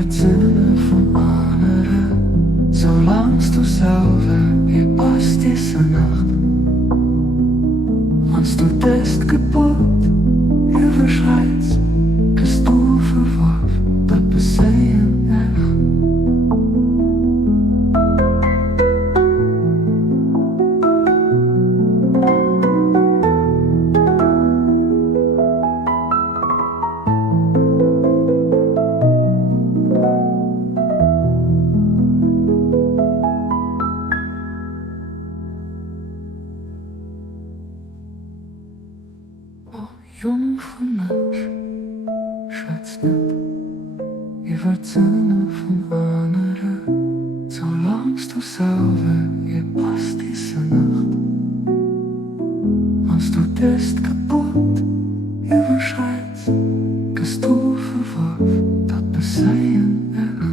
vet sinne von andere, solangst du selber i pas disse nacht. Als du dest gebot, überschreits, bist du verworf, dat beseien echt. Jungfer Mensch, schätz nicht über die Sinne von anderen, solangst du selber ihr passt diese Nacht. Als du das kaputt überschreitst, gehst du verworfen, das Beseien echt.